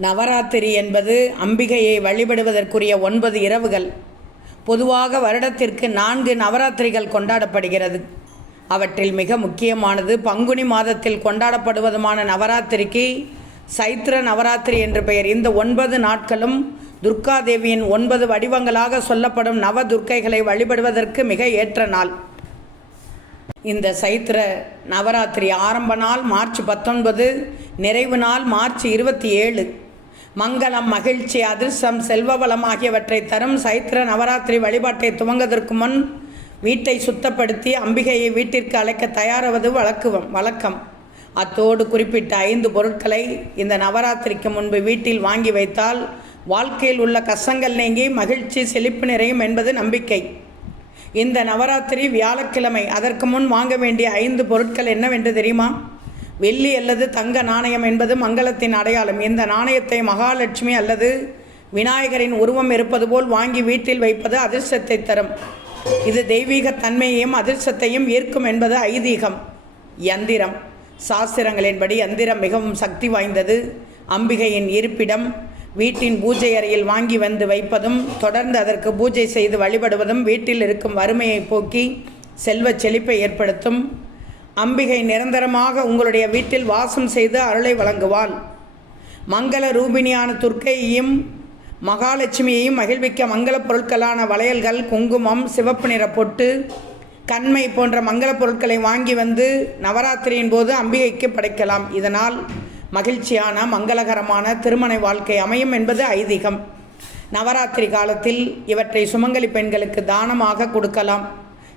நவராத்திரி என்பது அம்பிகையை வழிபடுவதற்குரிய 9 இரவுகள். பொதுவாக வருடத்திற்கு 4 நவராத்திரிகள் கொண்டாடப்படுகிறது. அவற்றில் மிக முக்கியமானது பங்குனி மாதத்தில் கொண்டாடப்படுவதுமான நவராத்திரிக்கு சைத்திர நவராத்திரி என்று பெயர். இந்த 9 நாட்களும் துர்காதேவியின் 9 வடிவங்களாக சொல்லப்படும் நவ துர்க்கைகளை வழிபடுவதற்கு மிக ஏற்ற நாள். இந்த சைத்திர நவராத்திரி ஆரம்ப நாள் மார்ச் 19, நிறைவு நாள் மார்ச் 27. மங்களம், மகிழ்ச்சி, அதிர்ஷ்டம், செல்வ வளம் ஆகியவற்றை தரும் சைத்திர நவராத்திரி வழிபாட்டை துவங்குவதற்கு முன் வீட்டை சுத்தப்படுத்தி அம்பிகையை வீட்டிற்கு அழைக்க தயாராவது வழக்கம். அத்தோடு குறிப்பிட்ட 5 பொருட்களை இந்த நவராத்திரிக்கு முன்பு வீட்டில் வாங்கி வைத்தால் வாழ்க்கையில் உள்ள கஷ்டங்கள் நீங்கி மகிழ்ச்சி செழிப்பு நிறையும் என்பது நம்பிக்கை. இந்த நவராத்திரி வியாழக்கிழமை. அதற்கு முன் வாங்க வேண்டிய 5 பொருட்கள் என்னவென்று தெரியுமா? வெள்ளி அல்லது தங்க நாணயம் என்பது மங்களத்தின் அடையாளம். இந்த நாணயத்தை மகாலட்சுமி அல்லது விநாயகரின் உருவம் இருப்பது போல் வாங்கி வீட்டில் வைப்பது அதிர்ஷ்டத்தை தரும். இது தெய்வீக தன்மையையும் அதிர்ஷ்டத்தையும் ஈர்க்கும் என்பது ஐதீகம். யந்திரம். சாஸ்திரங்களின்படி யந்திரம் மிகவும் சக்தி வாய்ந்தது. அம்பிகையின் இருப்பிடம் வீட்டின் பூஜை அறையில் வாங்கி வந்து வைப்பதும் தொடர்ந்து அதற்கு பூஜை செய்து வழிபடுவதும் வீட்டில் இருக்கும் வறுமையை போக்கி செல்வ செழிப்பை ஏற்படுத்தும். அம்பிகை நிரந்தரமாக உங்களுடைய வீட்டில் வாசம் செய்து அருளை வழங்குவாள். மங்கள ரூபிணியான துர்க்கையையும் மகாலட்சுமியையும் மகிழ்விக்க மங்கள பொருட்களான வளையல்கள், குங்குமம், சிவப்பு நிற பொட்டு, கண்மை போன்ற மங்கள பொருட்களை வாங்கி வந்து நவராத்திரியின் போது அம்பிகைக்கு படைக்கலாம். இதனால் மகிழ்ச்சியான மங்களகரமான திருமண வாழ்க்கை அமையும் என்பது ஐதீகம். நவராத்திரி காலத்தில் இவற்றை சுமங்கலி பெண்களுக்கு தானமாக கொடுக்கலாம்.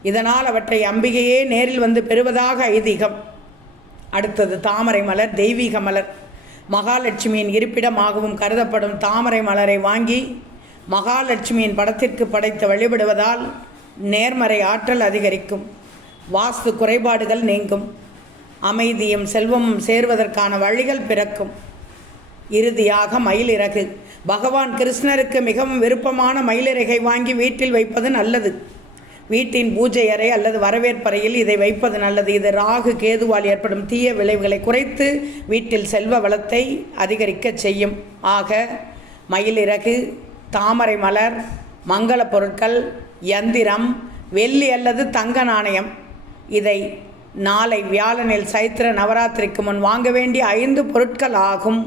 இதனால் அவற்றை அம்பிகையே நேரில் வந்து பெறுவதாக ஐதீகம். அடுத்தது தாமரை மலர். தெய்வீக மலர். மகாலட்சுமியின் இருப்பிடமாகவும் கருதப்படும் தாமரை மலரை வாங்கி மகாலட்சுமியின் படத்திற்கு படைத்து வழிபடுவதால் நேர்மறை ஆற்றல் அதிகரிக்கும், வாஸ்து குறைபாடுகள் நீங்கும், அமைதியும் செல்வமும் சேர்வதற்கான வழிகள் பிறக்கும். இறுதியாக மயிலிறகு. பகவான் கிருஷ்ணருக்கு மிகவும் விருப்பமான மயிலிறகை வாங்கி வீட்டில் வைப்பது நல்லது. வீட்டின் பூஜை அறை அல்லது வரவேற்பறையில் இதை வைப்பது நல்லது. இது ராகு கேதுவால் ஏற்படும் தீய விளைவுகளை குறைத்து வீட்டில் செல்வ வளத்தை அதிகரிக்க செய்யும். ஆக மயிலிறகு, தாமரை மலர், மங்கள பொருட்கள், யந்திரம், வெள்ளி அல்லது தங்க நாணயம் இதை நாளை வியாழனில் சைத்திர நவராத்திரிக்கு முன் வாங்க வேண்டிய 5 பொருட்கள் ஆகும்.